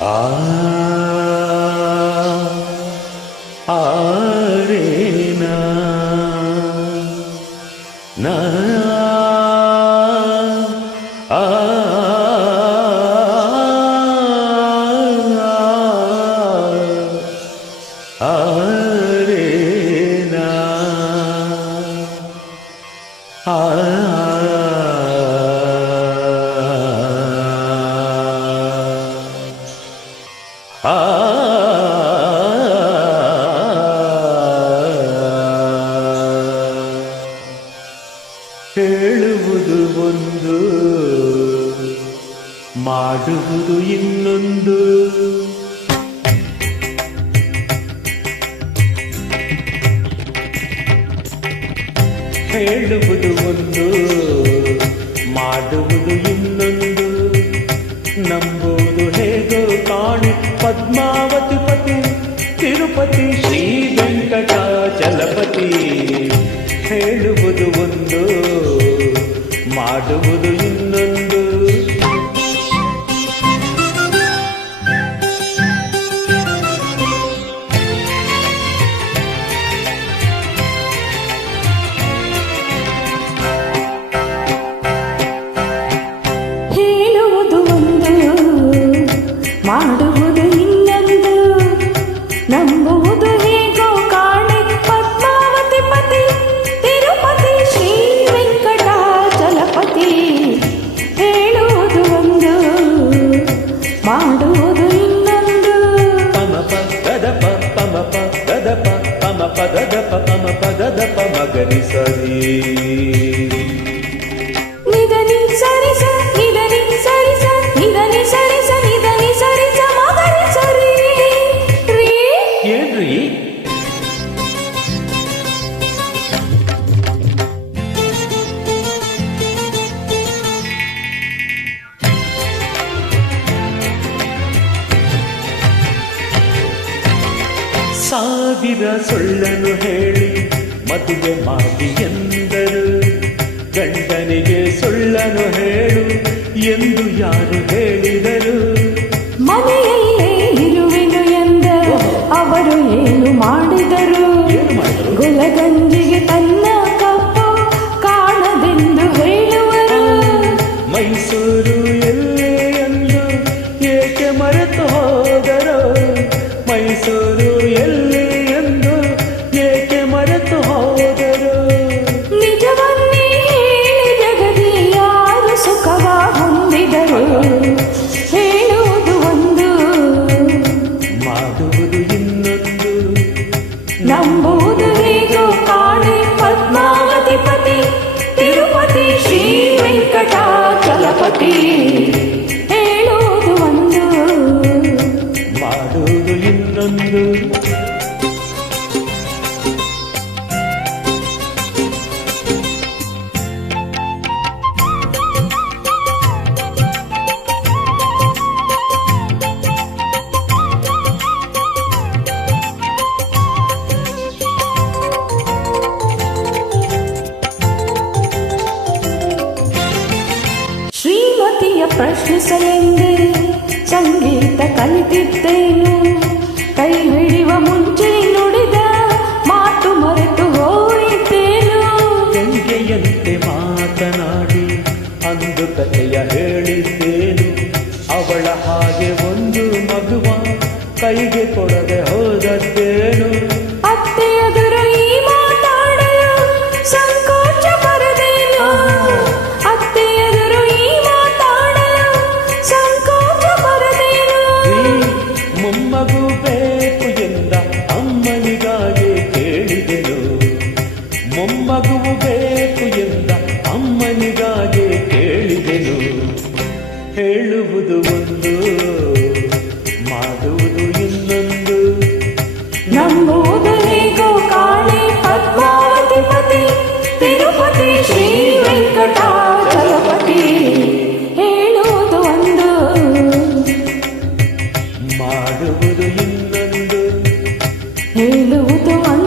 ಆ ಆರೇನಾ ನಾ ಆ ಆರೇನಾ ಆ ಹೇಳುವುದು ಒಂದು ಮಾಡುವುದು ಇನ್ನೊಂದು. ಹೇಳುವುದು ಒಂದು ಮಾಡುವುದು ಇನ್ನೊಂದು. ನಂಬುವುದು ಹೇಗೋ ಕಾಣಿ ಪದ್ಮಾವತಿ ಪತಿ ತಿರುಪತಿ ಶ್ರೀ ವೆಂಕಟಾಚಲಪತಿ. ಹೇಳುವುದು ಒಂದು ಮಾಡುವುದು ಇನ್ನೊಂದು. ಹೇಳುವುದು ಒಂದು ಮಾಡುವುದು ಇನ್ನೊಂದು. ನಂಬುವುದು ಹೇಗೋ ಕಾಣೆ ಪದ್ಮಾವತಿ ಪತಿ ತಿರುಪತಿ ಶ್ರೀ ವೆಂಕಟಾಚಲಪತಿ. ಹೇಳುವುದು ಒಂದು ಮಾಡುವುದು ಇನ್ನೊಂದು. ಪಮ ಪದಪ ಪಮ ಪದಪ ಪಮ ಪದಪ ಪಮ ಪದಪ ಮಗರಿ ಸರಿ ನಿಧನಿ ಸರಿಸ ನಿಧನಿ ಸರಿಸ ನಿಧನಿ ಸರಿಸ ನಿಧನಿ ಸರಿಸ ಮಗರಿ ಸರಿ ರೀ. ಏನ್ರಿ ಸಾವಿರ ಸುಳ್ಳನ್ನು ಹೇಳಿ ಮದುವೆ ಮಾಡಿ ಎಂದರು. ಗಂಡನಿಗೆ ಸುಳ್ಳನ್ನು ಹೇಳು ಎಂದು ಯಾರು ಹೇಳಿದರು? ಮನೆಯಲ್ಲೇ ಇರುವೆನು ಎಂದ ಅವರು ಏನು ಮಾಡಿದರು? ಗುಲಗಂಜಿಗೆ ತನ್ನ ಕಪ್ಪು ಕಾಣದೆಂದು ಹೇಳುವರು. ಮೈಸೂರು ಎಲ್ಲೇ ಎಂದು ಏಕೆ ಮರೆತು ಹೋದರು? ಮೈಸೂರು ಎಲ್ಲಿ ಎಂದು ಏಕೆ ಮರೆತು ಹೋದರು? ನಿಜವನ್ನೇ ಹೇಳಿ ಜಗದಿ ಯಾರು ಸುಖವ ಹೊಂದಿದರು? ಹೇಳುವುದು ಒಂದು ಮಾಡುವುದು ಇನ್ನೊಂದು. ನಂಬುವುದು ಹೇಗೋ ಕಾಣೆ ಪದ್ಮಾವತಿ ಪತಿ ತಿರುಪತಿ ಶ್ರೀ ವೆಂಕಟಾಚಲಪತಿ. ಹೇಳುವುದು ಒಂದು ಮಾಡುವುದು ಇನ್ನೊಂದು. ಶ್ರೀಮತಿಯ ಪ್ರಶ್ನಿಸಲೆಂದೇ ಸಂಗೀತ ಕಲಿತಿದ್ದೇನು. ಕೈ ಹಿಡಿಯುವ ಮುಂಚೆ ನುಡಿದ ಮಾತು ಮರೆತು ಹೋಯಿತೇನು. ಗಂಗೆಯಂತೆ ಮಾತನಾಡಿ ಅಂದು ಕಥೆಯ ಹೇಳಿದ್ದೇನು. ಅವಳ ಹಾಗೆ ಒಂದು ಮಗುವ ಕೈಗೆ ಕೊಡದೆ ಹೋದದ್ದೇನು. ಅತ್ತೆ ಎದುರು ಈ ಮಾತಾಡಲು ಸಂಕೋಚ ಬರದೇನು. ಅತ್ತೆ ಎದುರು ಈ ಮಾತಾಡಲು ಸಂಕೋಚ ಬರದೇನು. ಮೊಮ್ಮಗು ಬೇಕು ಎಂದ ಅಮ್ಮನಿಗಾಗಿ ಕೇಳಿದೆನು. ಮೊಮ್ಮಗುವು ಬೇಕು ಎಂದ ಅಮ್ಮನಿಗಾಗಿ ಕೇಳಿದೆನು. ಹೇಳುವುದು ಒಂದು ಮಾಡುವುದು ಇನ್ನೊಂದು. ನಂಬುವುದು ಹೇಗೋ ಕಾಣೆ ಪದ್ಮಾವತಿ ಪತಿ ತಿರುಪತಿ ಶ್ರೀ ವೆಂಕಟಾಚಲಪತಿ. ಹೇಳುವುದು ಒಂದು ಮಾಡುವುದು ಇನ್ನೊಂದು. ಹೇಳುವುದು ಒಂದು.